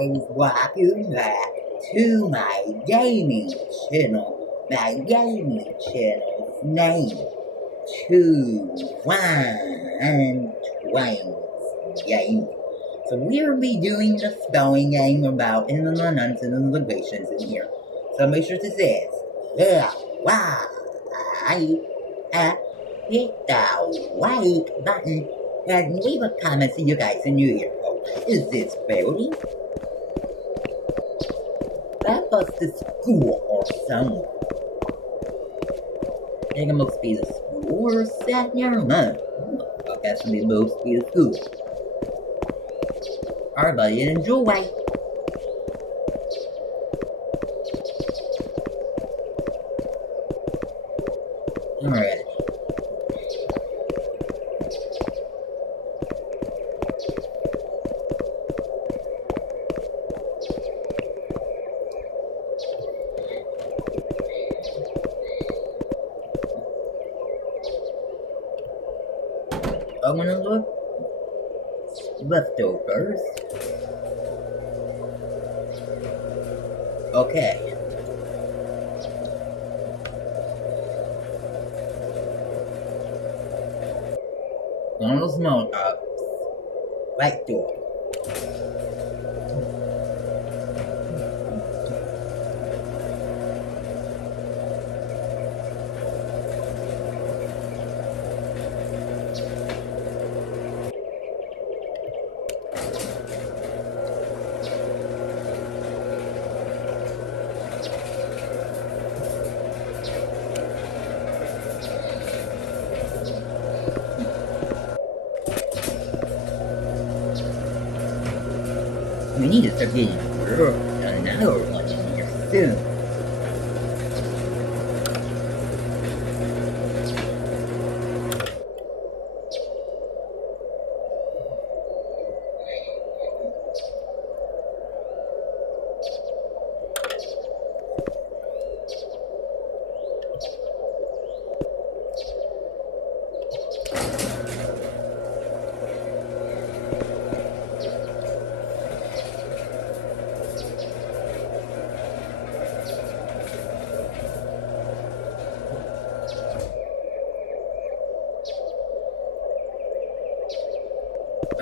guys, welcome back to my gaming channel. My gaming channel's name, 2120 Gaming. So we'll be doing the spelling game about in the nuns and the liberations in here. So make sure to say hit the like button and leave a comment so you guys are new here. Is this building? That must be school or something. I think it must be the school or something. I don't know. I guess it must be the school. Alright, buddy, enjoy. Alright. I'm gonna look leftovers. Okay. Donald's Mount up. Right door. We need to start getting another one in here soon.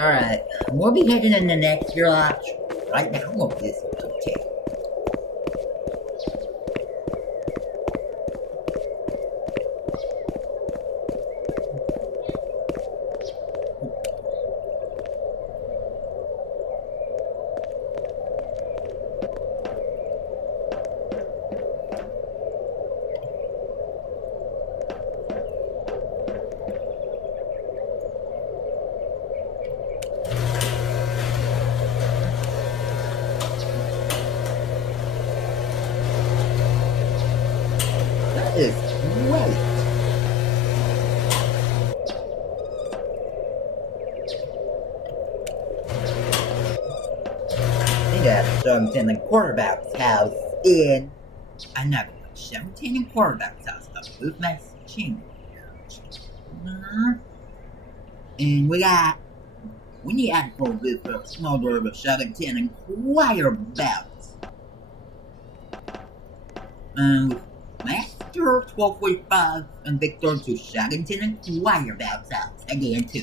Alright, we'll be heading in the next garage. Right now, we'll just okay. That is great. They got 17 and quarterback's house in another one. 17 and quarterback's house of Booth, Massachusetts. And we need to for this for a small door of 17 and quarterbacks. Master 1245 and Victor to Shaggington and quarterbacks out again too.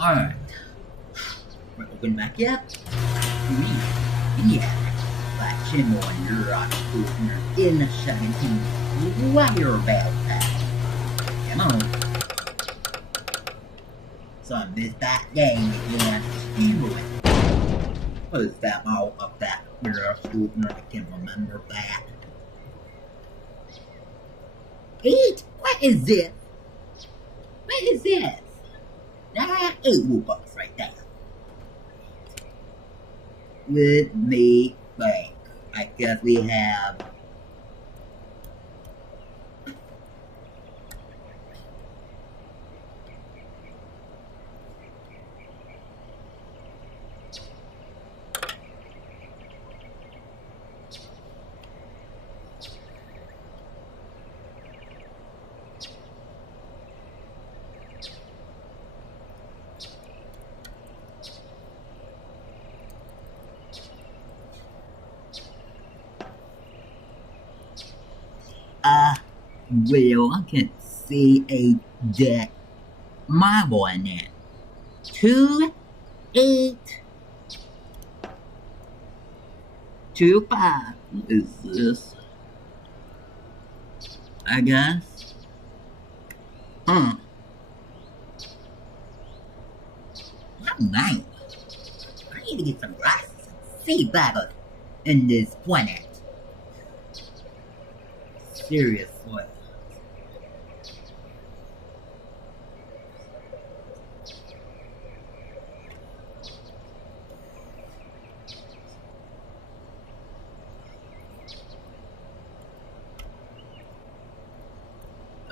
Alright. We're open back up. Yeah. Flashing on your opener in 17 wire bell pack. Come on. So I missed that game again. Anyway. What is that all of that mirror opener? I can remember that. Eat? What is this? What is this? That 8 Woobos right there. With me back. I guess we have well, I can see a dead marble in it. 2, 8, 2, 5. What is this? I guess. I don't know. I need to get some glasses and see better in this planet. Seriously.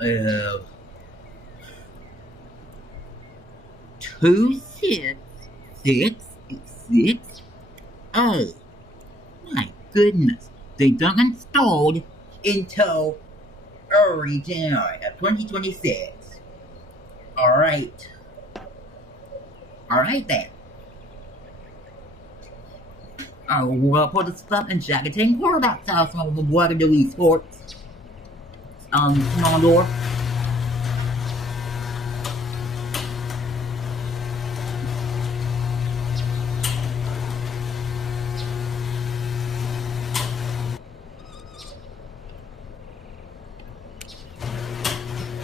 I have 2, 6, 6, 6. Oh, my goodness. They don't installed until early January of 2026. Alright. Alright then. I will put the stuff in jacketing quarterbacks house on the Waterloo Esports. Small door.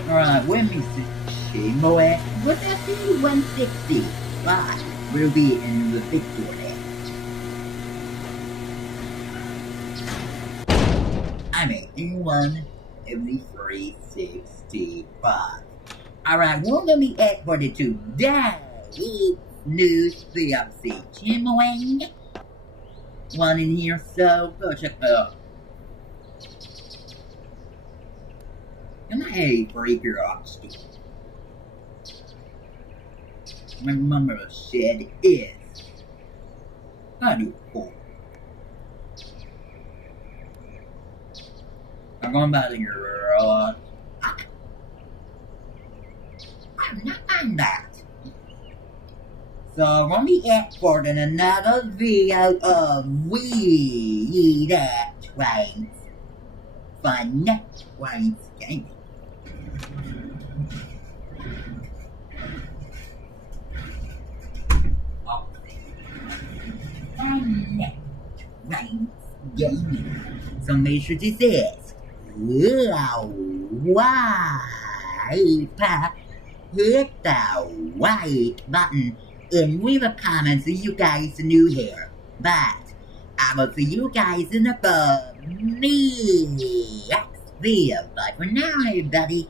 Alright, when we see Moe, would that be 165? We'll be in the big door there. I mean, 17365. Alright, we're gonna be exported to Daily News PLC. Chimwing. One in here, so go check that out. Am I a breaker off? Remember the shed is 34. I'm going back to your I'm not on that. So I'm gonna be exporting another video of We That Trains Fun Trains Gaming. Fun Trains Gaming. So make sure to say hit the white button and leave a comment so you guys are new here. But I will see you guys in the next video. Bye for now, everybody.